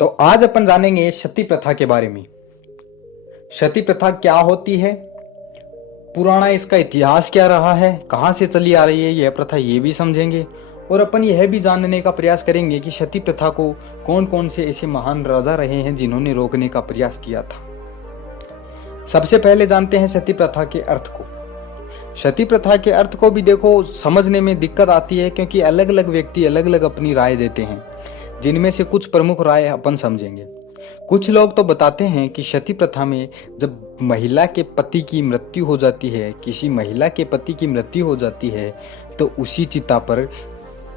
तो आज अपन जानेंगे सती प्रथा के बारे में। सती प्रथा क्या होती है, पुराना इसका इतिहास क्या रहा है, कहाँ से चली आ रही है यह प्रथा, ये भी समझेंगे। और अपन यह भी जानने का प्रयास करेंगे कि सती प्रथा को कौन कौन से ऐसे महान राजा रहे हैं जिन्होंने रोकने का प्रयास किया था। सबसे पहले जानते हैं सती प्रथा के अर्थ को। सती प्रथा के अर्थ को भी देखो समझने में दिक्कत आती है, क्योंकि अलग अलग व्यक्ति अलग अलग अपनी राय देते हैं, जिनमें से कुछ प्रमुख राय अपन समझेंगे। कुछ लोग तो बताते हैं कि सती प्रथा में जब महिला के पति की मृत्यु हो जाती है, किसी महिला के पति की मृत्यु हो जाती है, तो उसी चिता पर,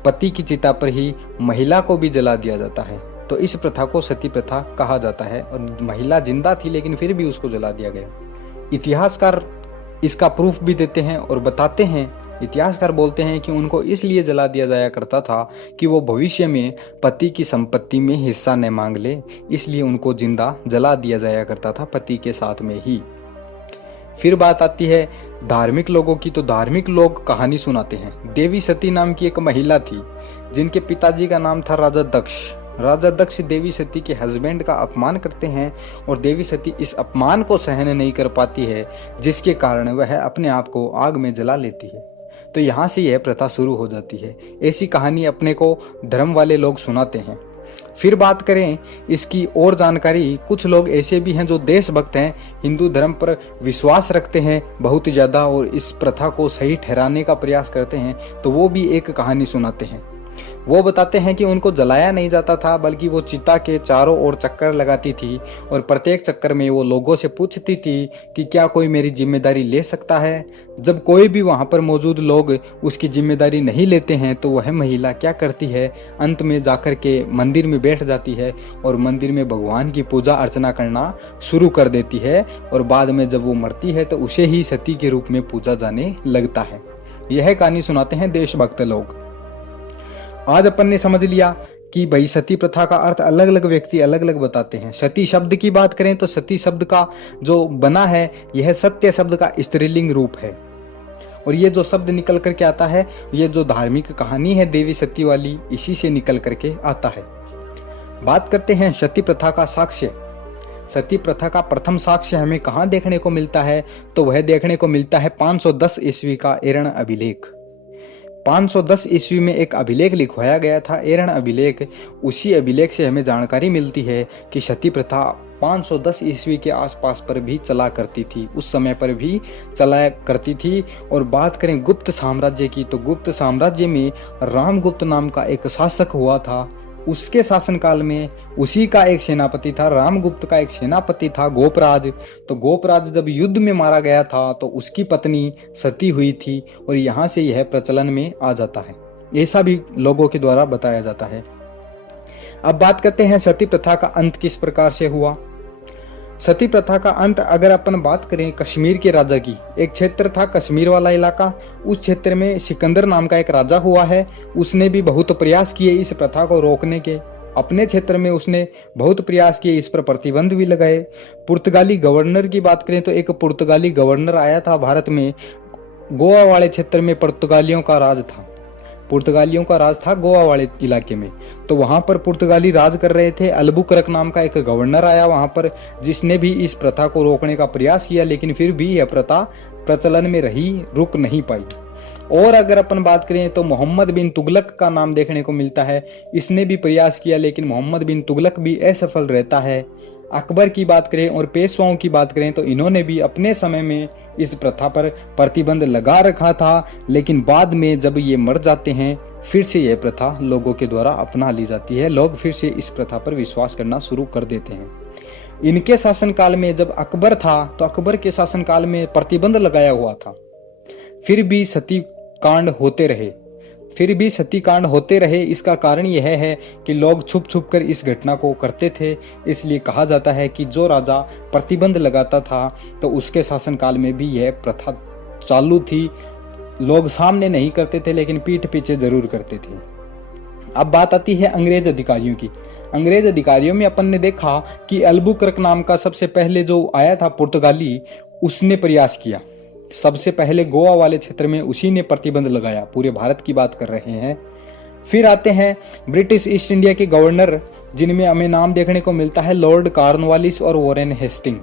पति की चिता पर ही महिला को भी जला दिया जाता है। तो इस प्रथा को सती प्रथा कहा जाता है। और महिला जिंदा थी लेकिन फिर भी उसको जला दिया गया। इतिहासकार इसका प्रूफ भी देते हैं और बताते हैं। इतिहासकार बोलते हैं कि उनको इसलिए जला दिया जाया करता था कि वो भविष्य में पति की संपत्ति में हिस्सा न मांग ले, इसलिए उनको जिंदा जला दिया जाया करता था पति के साथ में ही। फिर बात आती है धार्मिक लोगों की, तो धार्मिक लोग कहानी सुनाते हैं। देवी सती नाम की एक महिला थी जिनके पिताजी का नाम था राजा दक्ष। राजा दक्ष देवी सती के हस्बैंड का अपमान करते हैं और देवी सती इस अपमान को सहन नहीं कर पाती है, जिसके कारण वह अपने आप को आग में जला लेती है। तो यहाँ से यह प्रथा शुरू हो जाती है। ऐसी कहानी अपने को धर्म वाले लोग सुनाते हैं। फिर बात करें इसकी और जानकारी, कुछ लोग ऐसे भी हैं जो देशभक्त हैं, हिंदू धर्म पर विश्वास रखते हैं बहुत ज़्यादा और इस प्रथा को सही ठहराने का प्रयास करते हैं, तो वो भी एक कहानी सुनाते हैं। वो बताते हैं कि उनको जलाया नहीं जाता था, बल्कि वो चिता के चारों ओर चक्कर लगाती थी और प्रत्येक चक्कर में वो लोगों से पूछती थी कि क्या कोई मेरी जिम्मेदारी ले सकता है। जब कोई भी वहाँ पर मौजूद लोग उसकी जिम्मेदारी नहीं लेते हैं, तो वह महिला क्या करती है, अंत में जाकर के मंदिर में बैठ जाती है और मंदिर में भगवान की पूजा अर्चना करना शुरू कर देती है। और बाद में जब वो मरती है तो उसे ही सती के रूप में पूजा जाने लगता है। यह कहानी सुनाते हैं देशभक्त लोग। आज अपन ने समझ लिया कि भाई सती प्रथा का अर्थ अलग अलग व्यक्ति अलग अलग बताते हैं। सती शब्द की बात करें तो सती शब्द का जो बना है यह सत्य शब्द का स्त्रीलिंग रूप है। और ये जो शब्द निकल करके आता है, ये जो धार्मिक कहानी है देवी सती वाली, इसी से निकल करके आता है। बात करते हैं सती प्रथा का साक्ष्य। सती प्रथा का प्रथम साक्ष्य हमें कहाँ देखने को मिलता है, तो वह देखने को मिलता है 510 ईस्वी का एरण अभिलेख। 510 ईस्वी में एक अभिलेख लिखवाया गया था, एरण अभिलेख। उसी अभिलेख से हमें जानकारी मिलती है कि सती प्रथा 510 ईस्वी के आसपास पर भी चला करती थी, उस समय पर भी चला करती थी। और बात करें गुप्त साम्राज्य की, तो गुप्त साम्राज्य में रामगुप्त नाम का एक शासक हुआ था। उसके शासनकाल में उसी का एक सेनापति था, रामगुप्त का एक सेनापति था गोपराज। तो गोपराज जब युद्ध में मारा गया था तो उसकी पत्नी सती हुई थी, और यहाँ से यह प्रचलन में आ जाता है। ऐसा भी लोगों के द्वारा बताया जाता है। अब बात करते हैं सती प्रथा का अंत किस प्रकार से हुआ। सती प्रथा का अंत अगर अपन बात करें कश्मीर के राजा की, एक क्षेत्र था कश्मीर वाला इलाका, उस क्षेत्र में सिकंदर नाम का एक राजा हुआ है। उसने भी बहुत प्रयास किए इस प्रथा को रोकने के। अपने क्षेत्र में उसने बहुत प्रयास किए, इस पर प्रतिबंध भी लगाए। पुर्तगाली गवर्नर की बात करें तो एक पुर्तगाली गवर्नर आया था भारत में। गोवा वाले क्षेत्र में पुर्तगालियों का राज था, पुर्तगालियों का राज था गोवा वाले इलाके में। तो वहां पर पुर्तगाली राज कर रहे थे। अल्बुकर्क नाम का एक गवर्नर आया वहां पर, जिसने भी इस प्रथा को रोकने का प्रयास किया, लेकिन फिर भी यह प्रथा प्रचलन में रही, रुक नहीं पाई। और अगर अपन बात करें तो मोहम्मद बिन तुगलक का नाम देखने को मिलता है। इसने भी प्रयास किया, लेकिन मोहम्मद बिन तुगलक भी असफल रहता है। अकबर की बात करें और पेशवाओं की बात करें तो इन्होंने भी अपने समय में इस प्रथा पर प्रतिबंध लगा रखा था, लेकिन बाद में जब ये मर जाते हैं फिर से यह प्रथा लोगों के द्वारा अपना ली जाती है। लोग फिर से इस प्रथा पर विश्वास करना शुरू कर देते हैं। इनके शासनकाल में जब अकबर था तो अकबर के शासनकाल में प्रतिबंध लगाया हुआ था, फिर भी सती कांड होते रहे। इसका कारण यह है कि लोग छुप छुप कर इस घटना को करते थे। इसलिए कहा जाता है कि जो राजा प्रतिबंध लगाता था तो उसके शासनकाल में भी यह प्रथा चालू थी। लोग सामने नहीं करते थे, लेकिन पीठ पीछे जरूर करते थे। अब बात आती है अंग्रेज अधिकारियों की। अंग्रेज अधिकारियों में अपन ने देखा कि अल्बुकर्क नाम का सबसे पहले जो आया था पुर्तगाली, उसने प्रयास किया। सबसे पहले गोवा वाले क्षेत्र में उसी ने प्रतिबंध लगाया। पूरे भारत की बात कर रहे हैं। फिर आते हैं ब्रिटिश ईस्ट इंडिया के गवर्नर जिनमें हमें नाम देखने को मिलता है लॉर्ड कॉर्नवालिस और वॉरेन हेस्टिंग।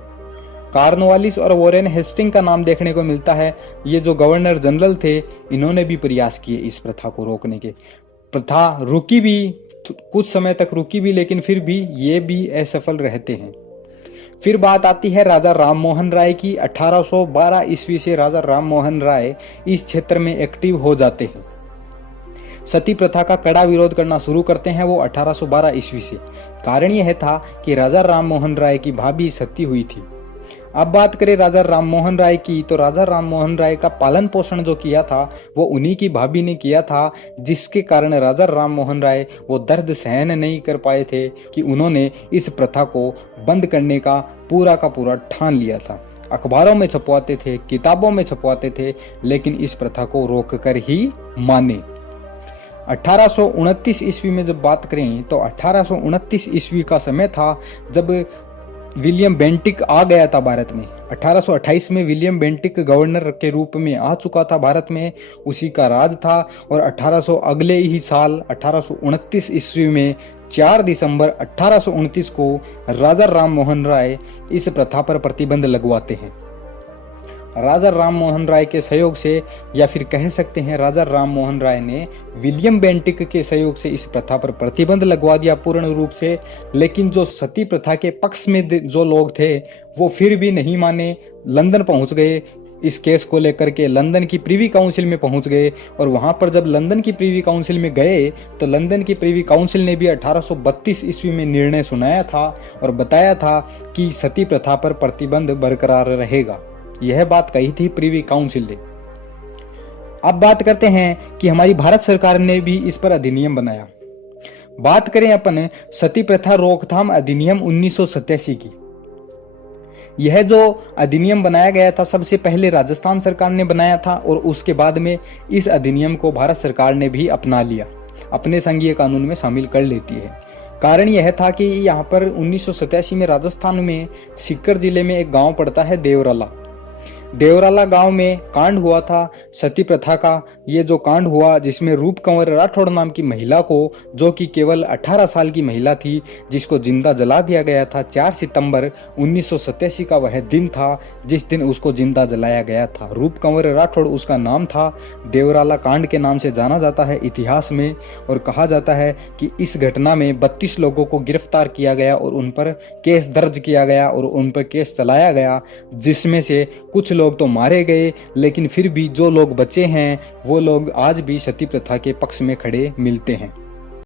कॉर्नवालिस और वॉरेन हेस्टिंग का नाम देखने को मिलता है। ये जो गवर्नर जनरल थे, इन्होंने भी प्रयास किए इस प्रथा को रोकने के। प्रथा रुकी भी, कुछ समय तक रुकी भी, लेकिन फिर भी ये भी असफल रहते हैं। फिर बात आती है राजा राम मोहन राय की। 1812 ईस्वी से राजा राम मोहन राय इस क्षेत्र में एक्टिव हो जाते हैं। सती प्रथा का कड़ा विरोध करना शुरू करते हैं वो 1812 ईस्वी से। कारण यह था कि राजा राम मोहन राय की भाभी सती हुई थी। अब बात करें राजा राम मोहन राय की, तो राजा राम मोहन राय का पालन पोषण जो किया था वो उन्हीं की भाभी ने किया था, जिसके कारण राजा राम मोहन राय वो दर्द सहन नहीं कर पाए थे कि उन्होंने इस प्रथा को बंद करने का पूरा ठान लिया था। अखबारों में छपवाते थे, किताबों में छपवाते थे, लेकिन इस प्रथा को रोक कर ही माने। 1829 ईस्वी में जब बात करें तो 1829 ईस्वी का समय था जब विलियम बेंटिक आ गया था भारत में। 1828 में विलियम बेंटिक गवर्नर के रूप में आ चुका था भारत में, उसी का राज था। और 1800 अगले ही साल 1829 ईस्वी में 4 दिसंबर 1829 को राजा राम मोहन राय इस प्रथा पर प्रतिबंध लगवाते हैं। राजा राम मोहन राय के सहयोग से, या फिर कह सकते हैं राजा राम मोहन राय ने विलियम बेंटिक के सहयोग से इस प्रथा पर प्रतिबंध लगवा दिया पूर्ण रूप से। लेकिन जो सती प्रथा के पक्ष में जो लोग थे वो फिर भी नहीं माने, लंदन पहुंच गए। इस केस को लेकर के लंदन की प्रीवी काउंसिल में पहुंच गए। और वहां पर जब लंदन की प्रीवी काउंसिल में गए तो लंदन की प्रीवी काउंसिल ने भी 1832 ईस्वी में निर्णय सुनाया था और बताया था कि सती प्रथा पर प्रतिबंध बरकरार रहेगा। यह बात कही थी प्रीवी काउंसिल ने। अब बात करते हैं कि हमारी भारत सरकार ने भी इस पर अधिनियम बनाया। बात करें अपन सती प्रथा रोकथाम अधिनियम 1987 की। यह जो अधिनियम बनाया गया था सबसे पहले राजस्थान सरकार ने बनाया था और उसके बाद में इस अधिनियम को भारत सरकार ने भी अपना लिया, अपने संघीय कानून में शामिल कर लेती है। कारण यह था कि यहाँ पर 1987 में राजस्थान में सीकर जिले में एक गांव पड़ता है देवराला गांव में कांड हुआ था सती प्रथा का। ये जो कांड हुआ जिसमें रूप कंवर राठौड़ नाम की महिला को, जो कि केवल 18 साल की महिला थी, जिसको जिंदा जला दिया गया था। 4 सितंबर 1987 का वह दिन था जिस दिन उसको जिंदा जलाया गया था। रूप कंवर राठौड़ उसका नाम था। देवराला कांड के नाम से जाना जाता है इतिहास में। और कहा जाता है कि इस घटना में 32 लोगों को गिरफ्तार किया गया और उन पर केस दर्ज किया गया और उन पर केस चलाया गया, जिसमें से कुछ लोग तो मारे गए, लेकिन फिर भी जो लोग बचे हैं वो लोग आज भी सती प्रथा के पक्ष में खड़े मिलते हैं।